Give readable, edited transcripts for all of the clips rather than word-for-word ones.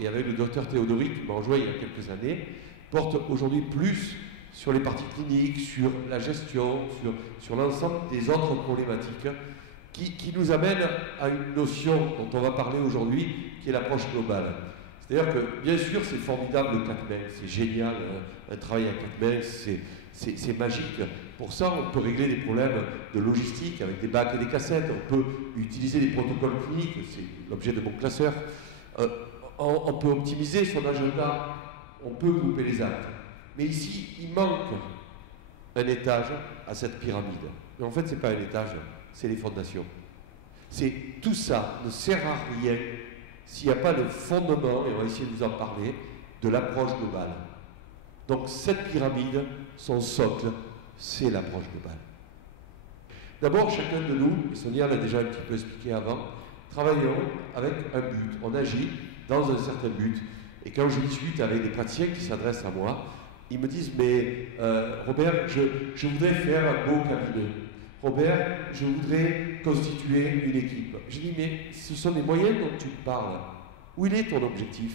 Et avec le docteur Théodoric qui m'a rejoint il y a quelques années, porte aujourd'hui plus sur les parties cliniques, sur la gestion, sur l'ensemble des autres problématiques qui nous amènent à une notion dont on va parler aujourd'hui, qui est l'approche globale. C'est-à-dire que, bien sûr, c'est formidable le 4 mains, c'est génial, un travail à 4 mains, c'est magique. Pour ça, on peut régler des problèmes de logistique avec des bacs et des cassettes, on peut utiliser des protocoles cliniques, c'est l'objet de mon classeur. On peut optimiser son agenda, on peut grouper les actes. Mais ici, il manque un étage à cette pyramide. Mais en fait, ce n'est pas un étage, c'est les fondations. Tout ça ne sert à rien s'il n'y a pas le fondement, et on va essayer de vous en parler, de l'approche globale. Donc cette pyramide, son socle, c'est l'approche globale. D'abord, chacun de nous, et Sonia l'a déjà un petit peu expliqué avant, travaillons avec un but. On agit dans un certain but. Et quand je discute avec des praticiens qui s'adressent à moi, ils me disent « Mais Robert, je voudrais faire un beau cabinet. Robert, je voudrais constituer une équipe. » Je dis « Mais ce sont les moyens dont tu me parles. Où il est ton objectif?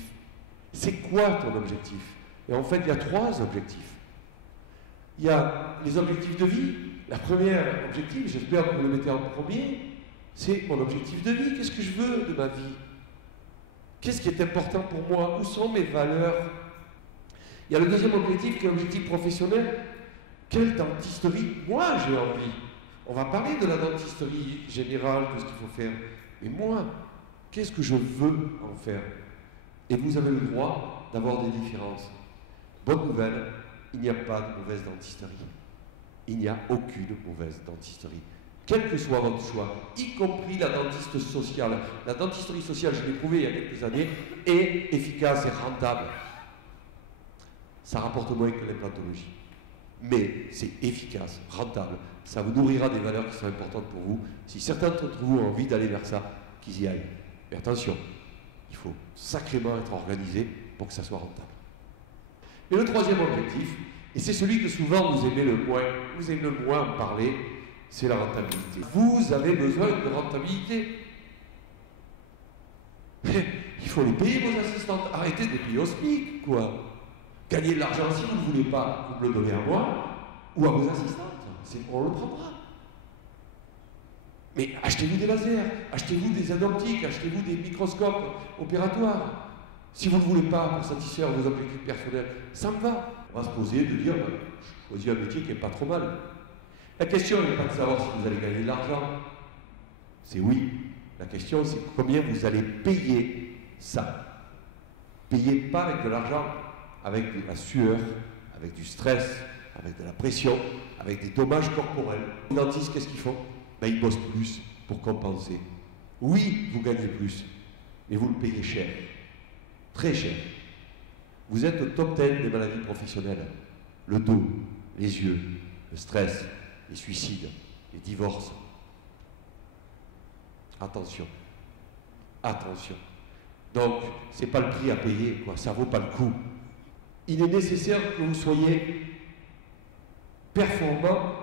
C'est quoi ton objectif ?» Et en fait, il y a 3 objectifs. Il y a les objectifs de vie. La première objectif, j'espère que vous le mettez en premier, c'est mon objectif de vie. Qu'est-ce que je veux de ma vie? Qu'est-ce qui est important pour moi? Où sont mes valeurs? Il y a le deuxième objectif qui est l'objectif professionnel. Quelle dentisterie moi j'ai envie? On va parler de la dentisterie générale, de ce qu'il faut faire. Mais moi, qu'est-ce que je veux en faire? Et vous avez le droit d'avoir des différences. Bonne nouvelle, il n'y a pas de mauvaise dentisterie. Il n'y a aucune mauvaise dentisterie. Quel que soit votre choix, y compris la dentiste sociale. La dentisterie sociale, je l'ai prouvé il y a quelques années, est efficace et rentable. Ça rapporte moins que l'implantologie. Mais c'est efficace, rentable. Ça vous nourrira des valeurs qui sont importantes pour vous. Si certains d'entre vous ont envie d'aller vers ça, qu'ils y aillent. Mais attention, il faut sacrément être organisé pour que ça soit rentable. Mais le troisième objectif, et c'est celui que souvent vous aimez le moins en parler, c'est la rentabilité. Vous avez besoin de rentabilité. Il faut les payer, vos assistantes. Arrêtez de les payer au SMIC, quoi. Gagnez de l'argent si vous ne voulez pas, vous me le donnez à moi ou à vos assistantes. On le prendra. Mais achetez-vous des lasers, achetez-vous des aides optiques, achetez-vous des microscopes opératoires. Si vous ne voulez pas pour satisfaire vos objectifs personnels, ça me va. On va se poser de dire, je choisis un métier qui n'est pas trop mal. La question n'est pas de savoir si vous allez gagner de l'argent. C'est oui. La question, c'est combien vous allez payer ça. Payez pas avec de l'argent, avec de la sueur, avec du stress, avec de la pression, avec des dommages corporels. Les dentistes, qu'est-ce qu'ils font? Ils bossent plus pour compenser. Oui, vous gagnez plus, mais vous le payez cher. Très cher. Vous êtes au top 10 des maladies professionnelles. Le dos, les yeux, le stress, les suicides, les divorces. Attention. Attention. Donc, ce n'est pas le prix à payer, quoi. Ça ne vaut pas le coup. Il est nécessaire que vous soyez performant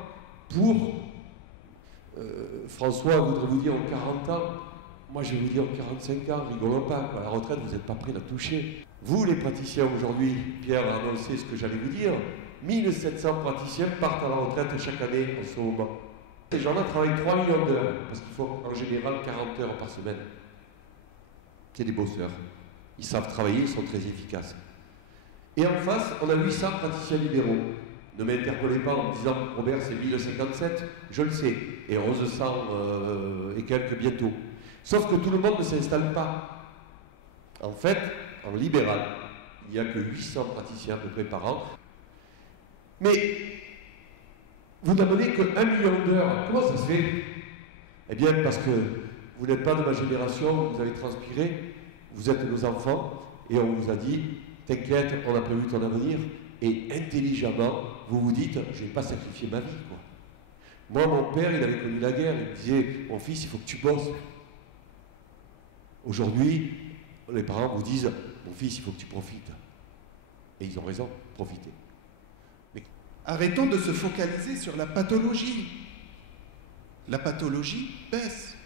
pour... François voudrait vous dire en 40 ans. Moi, je vais vous dire en 45 ans, rigolons pas, quoi. La retraite, vous n'êtes pas prêts à la toucher. Vous, les praticiens, aujourd'hui, Pierre a annoncé ce que j'allais vous dire, 1700 praticiens partent à la retraite chaque année en ce moment. Ces gens-là travaillent 3 millions d'heures, parce qu'il faut en général 40 heures par semaine. C'est des bosseurs. Ils savent travailler, ils sont très efficaces. Et en face, on a 800 praticiens libéraux. Ne m'interpellez pas en me disant « Robert, c'est 1057 », je le sais, et 1100 et quelques bientôt. Sauf que tout le monde ne s'installe pas. En fait, en libéral, il n'y a que 800 praticiens à peu près par an. Mais vous n'amenez que 1 million d'heures. Comment ça se fait? Eh bien, parce que vous n'êtes pas de ma génération, vous avez transpiré, vous êtes nos enfants, et on vous a dit « T'inquiète, on a prévu ton avenir ». Et intelligemment, vous vous dites « Je ne vais pas sacrifier ma vie, quoi ». Moi, mon père, il avait connu la guerre, il me disait « Mon fils, il faut que tu bosses ». Aujourd'hui, les parents vous disent « Mon fils, il faut que tu profites. » Et ils ont raison, profitez. Mais... Arrêtons de se focaliser sur la pathologie. La pathologie baisse.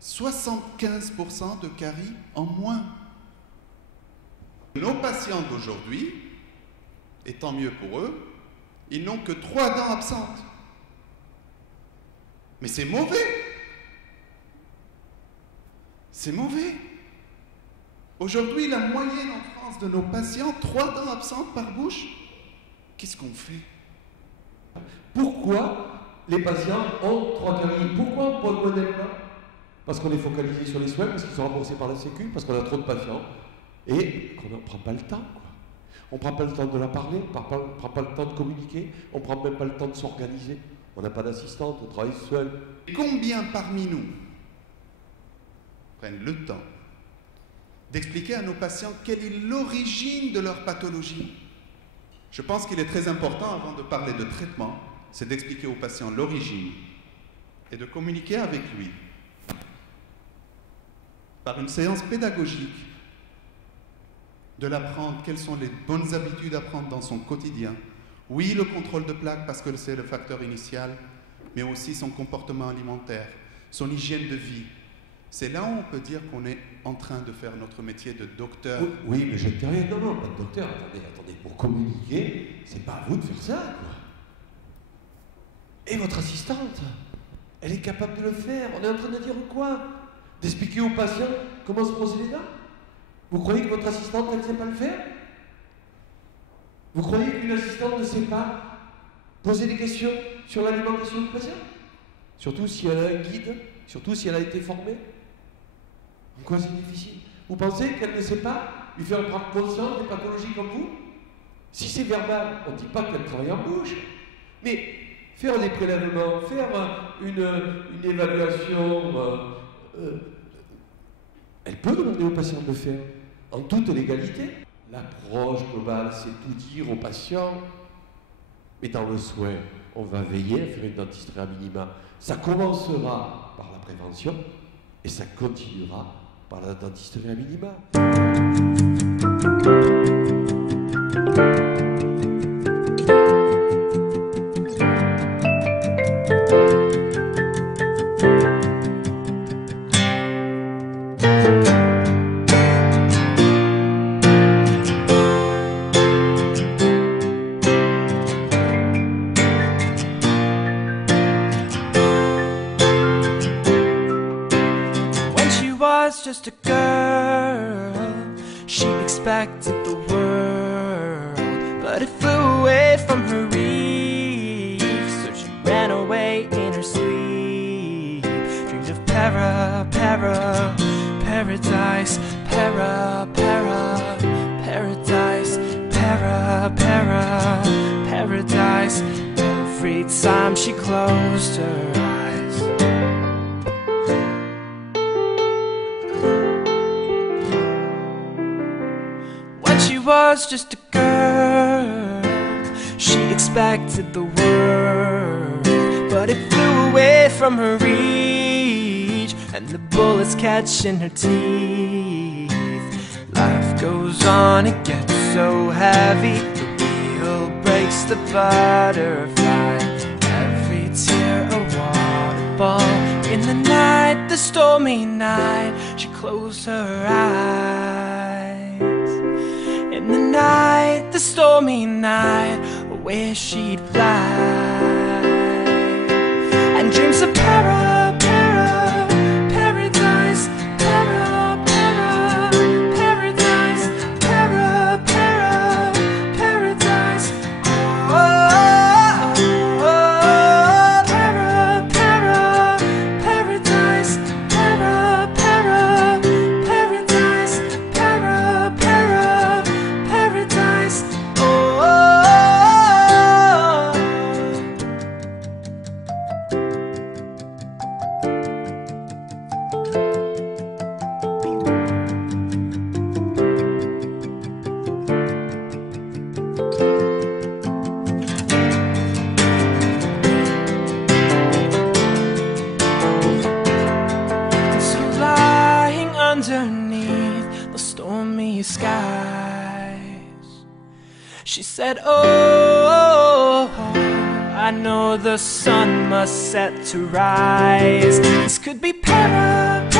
75% de caries en moins. Nos patients d'aujourd'hui, et tant mieux pour eux, ils n'ont que 3 dents absentes. Mais c'est mauvais. C'est mauvais. Aujourd'hui, la moyenne en France de nos patients, 3 dents absentes par bouche. Qu'est-ce qu'on fait? Pourquoi les patients ont 3 caries? Pourquoi on prend le modèle là? Parce qu'on est focalisé sur les soins, parce qu'ils sont remboursés par la Sécu, parce qu'on a trop de patients, et qu'on ne prend pas le temps, quoi. On ne prend pas le temps de la parler, on ne prend pas le temps de communiquer, on ne prend même pas le temps de s'organiser. On n'a pas d'assistante, on travaille seul. Combien parmi nous prennent le temps d'expliquer à nos patients quelle est l'origine de leur pathologie? Je pense qu'il est très important, avant de parler de traitement, c'est d'expliquer au patient l'origine et de communiquer avec lui par une séance pédagogique, de l'apprendre, quelles sont les bonnes habitudes à prendre dans son quotidien. Oui, le contrôle de plaque parce que c'est le facteur initial, mais aussi son comportement alimentaire, son hygiène de vie. C'est là où on peut dire qu'on est en train de faire notre métier de docteur. Oui, mais j'interviens. Non, pas de docteur. Attendez. Pour communiquer, c'est pas à vous de faire ça, quoi. Et votre assistante, elle est capable de le faire. On est en train de dire quoi? D'expliquer aux patients comment se brosser les dents? Vous croyez que votre assistante, elle ne sait pas le faire? Vous croyez qu'une assistante ne sait pas poser des questions sur l'alimentation du patient? Surtout si elle a un guide, surtout si elle a été formée. En quoi c'est difficile? Vous pensez qu'elle ne sait pas lui faire prendre conscience des pathologies comme vous? Si c'est verbal, on ne dit pas qu'elle travaille en bouche. Mais faire des prélèvements, faire une évaluation, elle peut demander au patient de le faire, en toute légalité. L'approche globale, c'est tout dire au patient. Mais dans le soin, on va veiller à faire une dentisterie à minima. Ça commencera par la prévention et ça continuera par la dentisterie à minima. Just a girl, she expected the world, but it flew away from her reach, so she ran away in her sleep. Dreamed of paradise, paradise, paradise. Every time she closed her eyes. Was just a girl, she expected the world, but it flew away from her reach, and the bullets catch in her teeth. Life goes on, it gets so heavy, the wheel breaks the butterfly, every tear a waterfall. In the night, the stormy night, she closed her eyes. In the night, the stormy night, where she'd fly, and dreams of paradise, paradise, paradise, paradise. Oh, paradise, paradise. She said, oh, I know the sun must set to rise. This could be paradise.